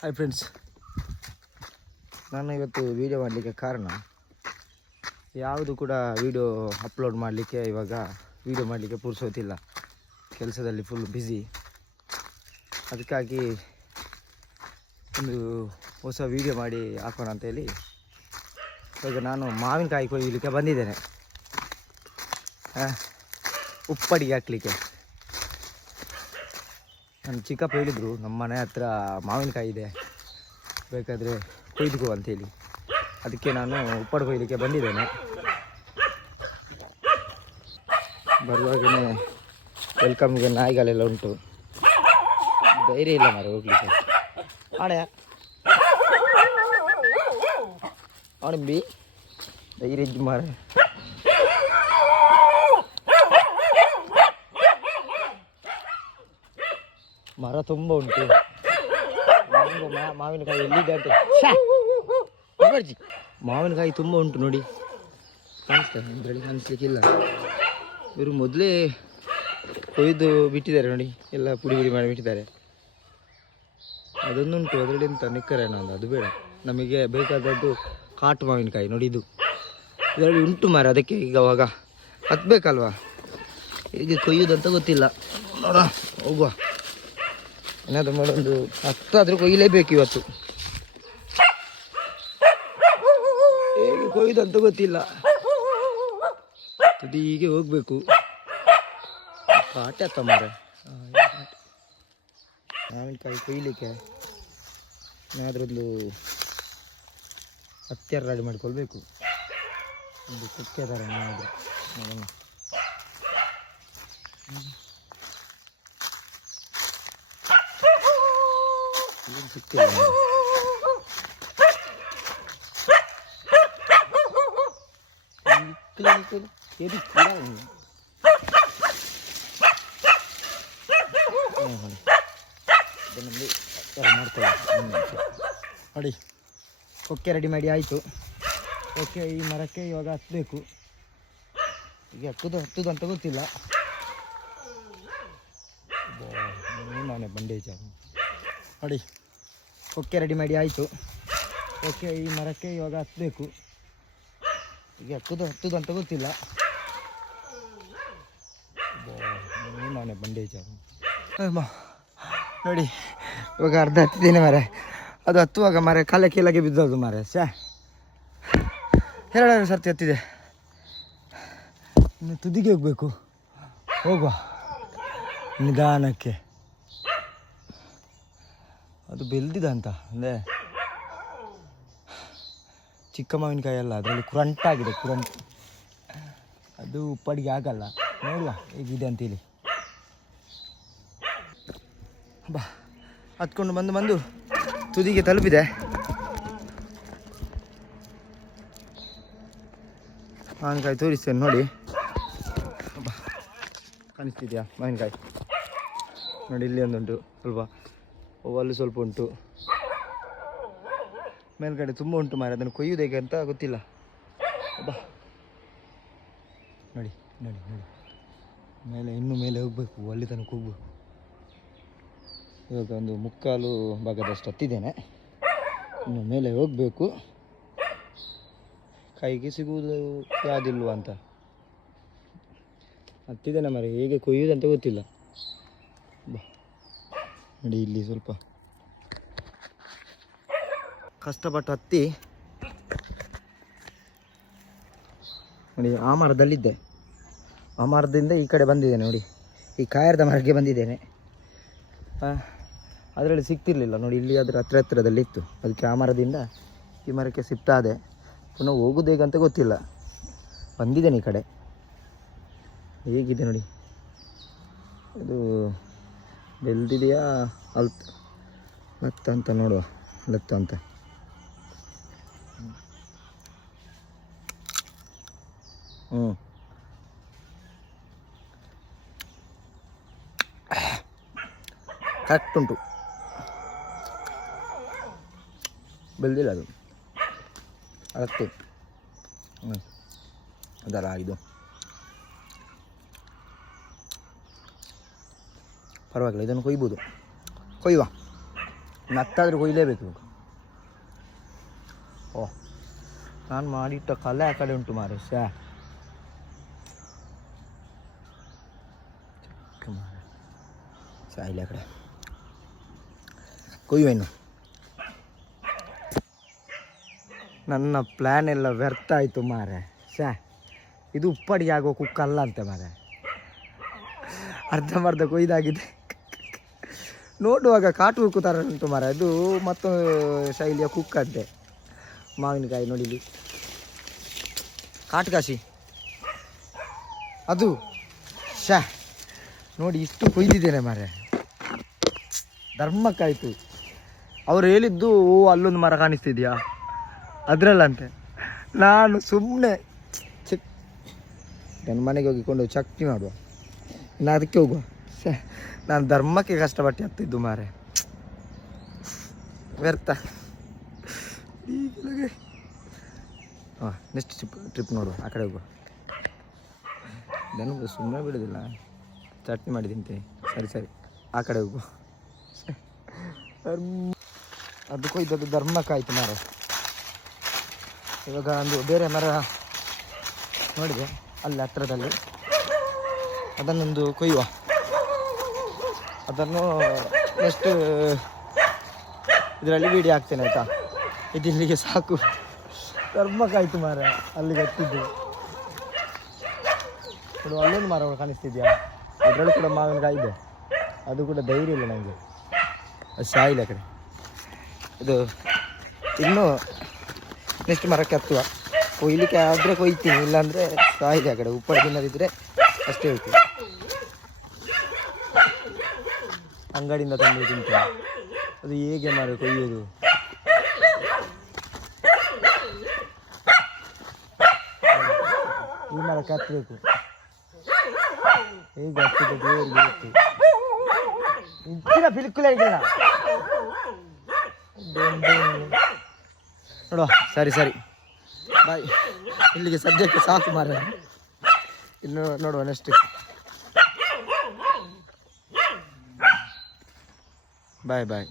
Hi friends, ನಾನು ಇವತ್ತು video ಮಾಡಲಿಕ್ಕೆ ಕಾರಣ ಯಾವುದು ಕೂಡ ವೀಡಿಯೋ ಅಪ್ಲೋಡ್ ಮಾಡಲಿಕ್ಕೆ ಇವಾಗ ವೀಡಿಯೋ ಮಾಡಲಿಕ್ಕೆ ಪುರ್ಸೋತಿಲ್ಲ, ಕೆಲಸದಲ್ಲಿ ಫುಲ್ ಬ್ಯುಸಿ. ಅದಕ್ಕಾಗಿ ಒಂದು ಹೊಸ ವೀಡಿಯೋ ಮಾಡಿ ಹಾಕೋಣ ಅಂತೇಳಿ ಇವಾಗ ನಾನು ಮಾವಿನಕಾಯಿ ಕೊಯ್ಯಲಿಕ್ಕೆ ಬಂದಿದ್ದೇನೆ, ಉಪ್ಪಡಿಗೆ ಹಾಕಲಿಕ್ಕೆ. ನನ್ನ ಚಿಕ್ಕಪ್ಪ ಹೇಳಿದರು ನಮ್ಮ ಮನೆ ಹತ್ರ ಮಾವಿನಕಾಯಿ ಇದೆ, ಬೇಕಾದರೆ ಕೊಯ್ದುಕೋ ಅಂತೇಳಿ. ಅದಕ್ಕೆ ನಾನು ಉಪ್ಪಡಿ ಕೊಯ್ಯಲಿಕ್ಕೆ ಬಂದಿದ್ದೇನೆ. ಬರುವಾಗಲೇ ವೆಲ್ಕಮ್ಗೆ ನಾಯಿಗಳೆಲ್ಲ ಉಂಟು, ಧೈರ್ಯ ಇಲ್ಲ ಮಾರೆ ಹೋಗ್ಲಿಕ್ಕೆ. ಆಣೆ ಬಿ ಧೈರ್ಯ ಇದ್ದು ಮಾರೆ. ಮರ ತುಂಬ ಉಂಟು, ಮಾವಿನಕಾಯಿ ಎಲ್ಲಿದೆ ಅಂತ ಮಾವಿನಕಾಯಿ ತುಂಬ ಉಂಟು ನೋಡಿ, ಕಾಣಿಸ್ತದೆ ಇದರಲ್ಲಿ, ಕಾಣಿಸ್ಲಿಕ್ಕಿಲ್ಲ. ಇವರು ಮೊದಲೇ ಕೊಯ್ದು ಬಿಟ್ಟಿದ್ದಾರೆ ನೋಡಿ, ಎಲ್ಲ ಪುಡಿ ಪುಡಿ ಮಾಡಿ ಬಿಟ್ಟಿದ್ದಾರೆ. ಅದೊಂದುಂಟು, ಅದರಲ್ಲಿ ಎಂತ ನಿಕ್ಕರೇನೋ ಒಂದು, ಅದು ಬೇಡ. ನಮಗೆ ಬೇಕಾದದ್ದು ಕಾಟು ಮಾವಿನಕಾಯಿ ನೋಡಿ, ಇದರಲ್ಲಿ ಉಂಟು ಮಾರ. ಅದಕ್ಕೆ ಈಗ ಅವಾಗ ಹತ್ಬೇಕಲ್ವಾ, ಹೇಗೆ ಕೊಯ್ಯುವುದಂತ ಗೊತ್ತಿಲ್ಲ. ನೋಡ ಹೋಗುವ, ಏನಾದರೂ ಮಾಡೊಂದು 10 ಆದರೂ ಕೊಯ್ಯಲೇಬೇಕು ಇವತ್ತು. ಹೇಗೆ ಕೊಯ್ಯುದಂತ ಗೊತ್ತಿಲ್ಲ, ತುದಿಗೆ ಹೋಗ್ಬೇಕು. ಕಾಟೆ ಅತ್ತ ಮಾರೆ ಮಾವಿನಕಾಯಿ ಕೊಯ್ಯಲಿಕ್ಕೆ ಏನಾದ್ರೊಂದು ಹತ್ತಿರ ರೆಡಿ ಮಾಡಿಕೊಳ್ಬೇಕು. ಒಂದು ಕುಕ್ಕೆ ಥರ ಏನಾದರೂ ಏನು ಸಿಕ್ತಿಲ್ಲ. ನೋಡಿ ಕೊಕ್ಕೆ ರೆಡಿ ಮಾಡಿ ಆಯಿತು. ಓಕೆ, ಈ ಮರಕ್ಕೆ ಇವಾಗ ಹತ್ತಬೇಕು. ಈಗ ಹತ್ತುದು ಅಂತ ಗೊತ್ತಿಲ್ಲ. ನಾನೇ ಬಂಡೇಜ್ ನೋಡಿ, ಕೊಕ್ಕೆ ರೆಡಿ ಮಾಡಿ ಆಯಿತು. ಓಕೆ, ಈ ಮರಕ್ಕೆ ಇವಾಗ ಹತ್ತಬೇಕು. ಈಗ ಹತ್ತುದು ಅಂತ ಗೊತ್ತಿಲ್ಲ. ನಾನೇ ಬಂಡೇಜ್ ನೋಡಿ, ಇವಾಗ ಅರ್ಧ ಹತ್ತಿದ್ದೇನೆ ಮರ. ಅದು ಹತ್ತುವಾಗ ಮರ ಕೆಳಗೆ ಬಿದ್ದೋದು ಮರ. ಎರಡು ಸರ್ತಿ ಹತ್ತಿದೆ, ಇನ್ನು ತುದಿಗೆ ಹೋಗ್ಬೇಕು. ಹೋಗುವ ನಿಧಾನಕ್ಕೆ. ಅದು ಬೆಳೆದಿದೆ ಅಂತ ಅಂದರೆ ಚಿಕ್ಕ ಮಾವಿನಕಾಯಿ ಅಲ್ಲ, ಅದರಲ್ಲಿ ಕುರಂಟಾಗಿದೆ, ಕುರಂಟು. ಅದು ಉಪ್ಪಡಿಗೆ ಆಗಲ್ಲ. ನೋಡುವ ಹೇಗಿದೆ ಅಂತೇಳಿ. ಬಾ, ಹತ್ಕೊಂಡು ಬಂದು ತುದಿಗೆ ತಲುಪಿದೆ. ಮಾವಿನಕಾಯಿ ತೋರಿಸ್ತೇನೆ ನೋಡಿ. ಬಾ, ಕಾಣಿಸ್ತಿದ್ಯಾ ಮಾವಿನಕಾಯಿ? ನೋಡಿ, ಇಲ್ಲಿ ಒಂದುಂಟು ಸ್ವಲ್ಪ, ಅಲ್ಲಿ ಸ್ವಲ್ಪ ಉಂಟು, ಮೇಲ್ಗಡೆ ತುಂಬ ಉಂಟು ಮಾರೆ. ಅದನ್ನು ಕೊಯ್ಯುವುದು ಹೇಗೆ ಅಂತ ಗೊತ್ತಿಲ್ಲ. ಬಾ, ನೋಡಿ ನೋಡಿ ನೋಡಿ, ಮೇಲೆ ಇನ್ನೂ ಮೇಲೆ ಹೋಗ್ಬೇಕು, ಅಲ್ಲಿ ತನಕ ಹೋಗ್ಬೇಕು. ಇವಾಗ ಒಂದು 3/4 ಭಾಗದಷ್ಟು ಹತ್ತಿದ್ದೇನೆ, ಇನ್ನು ಮೇಲೆ ಹೋಗಬೇಕು. ಕೈಗೆ ಸಿಗುವುದು ಯಾವುದಿಲ್ವ ಅಂತ ಹತ್ತಿದ್ದೇನೆ ಮಾರೆ. ಹೇಗೆ ಕೊಯ್ಯುವುದಂತ ಗೊತ್ತಿಲ್ಲ. ಬಾ ನೋಡಿ, ಇಲ್ಲಿ ಸ್ವಲ್ಪ ಕಷ್ಟಪಟ್ಟು ಹತ್ತಿ ನೋಡಿ. ಆ ಮರದಲ್ಲಿದ್ದೆ, ಆ ಮರದಿಂದ ಈ ಕಡೆ ಬಂದಿದ್ದೇನೆ ನೋಡಿ, ಈ ಕಾಯರದ ಮರಕ್ಕೆ ಬಂದಿದ್ದೇನೆ. ಅದರಲ್ಲಿ ಸಿಗ್ತಿರ್ಲಿಲ್ಲ ನೋಡಿ, ಇಲ್ಲಿ ಅದರ ಹತ್ರದಲ್ಲಿ ಇತ್ತು. ಅದಕ್ಕೆ ಆ ಮರದಿಂದ ಈ ಮರಕ್ಕೆ ಶಿಫ್ಟ್ ಆದೆ. ಪುನಃ ಹೋಗೋದು ಹೇಗಂತ ಗೊತ್ತಿಲ್ಲ. ಬಂದಿದ್ದೇನೆ ಈ ಕಡೆ. ಹೇಗಿದೆ ನೋಡಿ, ಇದು ಬೆಳೆದಿದೆಯಾ ಲತ್ತ ಅಂತ ನೋಡುವ, ಲತ್ತ ಅಂತ. ಕರೆಕ್ಟ್ ಉಂಟು, ಬೆಳೆದಿಲ್ಲ ಅದು. ಅದಕ್ಕೆ ಅದಲ್ಲ ಇದು ಪರವಾಗಿಲ್ಲ, ಇದನ್ನು ಕೊಯ್ಬೋದು. ಕೊಯ್ಯುವ. ನತ್ತಾದ್ರೂ ಕೊಯ್ಲೇಬೇಕು. ಓ ನಾನು ಮಾಡಿಟ್ಟ ಕಲೆ ಆ ಕಡೆ ಉಂಟು ಮಾರೆ ಇಲ್ಲಿ ಆ ಕಡೆ ಕೊಯ್ಯುವೇನು. ನನ್ನ ಪ್ಲ್ಯಾನ್ ಎಲ್ಲ ವ್ಯರ್ಥ ಆಯಿತು ಮಾರೆ. ಇದು ಉಪ್ಪಡಿಗೆ ಆಗೋ ಕುಕ್ಕಲ್ಲ ಅಂತೆ ಮಾರೆ. ಅರ್ಧಂಬರ್ಧ ಕೊಯ್ದಾಗಿದೆ. ನೋಡುವಾಗ ಕಾಟು ಉಕ್ಕು ಥರ ಉಂಟು ಮಾರೆ. ಅದು ಮತ್ತೊಂದು ಶೈಲಿಯ ಕುಕ್ ಅಂತೆ. ಮಾವಿನಕಾಯಿ ನೋಡಿಲಿ ಕಾಟುಕಾಸಿ ಅದು ನೋಡಿ ಇಷ್ಟು ಕೊಯ್ದಿದ್ದೇನೆ ಮಾರೆ. ಧರ್ಮಕ್ಕಾಯ್ತು. ಅವ್ರು ಹೇಳಿದ್ದು ಅಲ್ಲೊಂದು ಮರ ಕಾಣಿಸ್ತಿದ್ಯಾ ಅದರಲ್ಲಂತೆ. ನಾನು ಸುಮ್ಮನೆ ನನ್ನ ಮನೆಗೆ ಹೋಗಿಕೊಂಡು ಚಟ್ನಿ ಮಾಡುವ, ಇನ್ನು ಅದಕ್ಕೆ ಹೋಗುವ. ನಾನು ಧರ್ಮಕ್ಕೆ ಕಷ್ಟಪಟ್ಟು ಹತ್ತಿದ್ದು ಮಾರೆ. ವ್ಯರ್ಥ. ಹಾಂ ನೆಕ್ಸ್ಟ್ ಟ್ರಿಪ್ ನೋಡುವ, ಆ ಕಡೆ ಹೋಗುವ. ನನಗೆ ಸುಮ್ಮನೆ ಬಿಡೋದಿಲ್ಲ, ಚಟ್ನಿ ಮಾಡಿ ತಿಂತೀನಿ. ಸರಿ ಆ ಕಡೆ ಹೋಗುವ. ಅದು ಕೊಯ್ದದ್ದು ಧರ್ಮಕ್ಕಾಯ್ತು ಮಾರ. ಇವಾಗ ಒಂದು ಬೇರೆ ಮರ ನೋಡಿದೆ ಅಲ್ಲಿ ಹತ್ತಿರದಲ್ಲಿ, ಅದನ್ನೊಂದು ಕೊಯ್ಯುವ. ಅದನ್ನು ನೆಕ್ಸ್ಟ್ ಇದರಲ್ಲಿ ವೀಡಿಯೋ ಹಾಕ್ತೇನೆ ಆಯಿತಾ. ಇದಿಲ್ಲಿಗೆ ಸಾಕು. ಧರ್ಮಕ್ಕಾಯ್ತು ಮಾರ. ಅಲ್ಲಿಗೆ ಹತ್ತಿದ್ದು ನೋಡು, ಅಲ್ಲೊಂದು ಮರ ಕಾಣಿಸ್ತಿದ್ಯಾ, ಅದರಲ್ಲೂ ಕೂಡ ಮಾವಿನಕಾಯಿ ಇದೆ. ಅದು ಕೂಡ ಧೈರ್ಯ ಇಲ್ಲ ನನಗೆ, ಅದು ಸಾಯಿಲ್ಲ ಆ ಕಡೆ. ಇದು ಇನ್ನೂ ನೆಕ್ಸ್ಟ್ ಮರಕ್ಕೆ ಹತ್ತುವ. ಕೊಯ್ಲಿಕ್ಕೆ ಆದರೆ ಕೊಯ್ತೀನಿ, ಇಲ್ಲಾಂದರೆ ಸಾಯಿದೆ ಆ ಕಡೆ. ಉಪ್ಪಾಡು ತಿನ್ನದಿದ್ದರೆ ಅಷ್ಟೇ ಹೋಗ್ತೀನಿ. ಅಂಗಡಿಯಿಂದ ತಂದು ತಿಂತೀನಿ. ಅದು ಹೇಗೆ ಮಾರ ಕೊಯ್ಯೋದು? ಈ ಮರಕ್ಕೆ ಹತ್ತಬೇಕು. ಹೇಗೆ ಹತ್ತಿದೆ ದೇವರಿಗೆ ಗೊತ್ತು. ಇಂಚಿನ ಬಿಲ್ಕುಲೇ ಇಲ್ಲ ನೋಡುವ. ಸರಿ ಬಾಯ್. ಇಲ್ಲಿಗೆ ಸದ್ಯಕ್ಕೆ ಸಾಕು ಮಾರ. ಇನ್ನು ನೋಡುವ ನೆಕ್ಸ್ಟ್. ಬಾಯ್.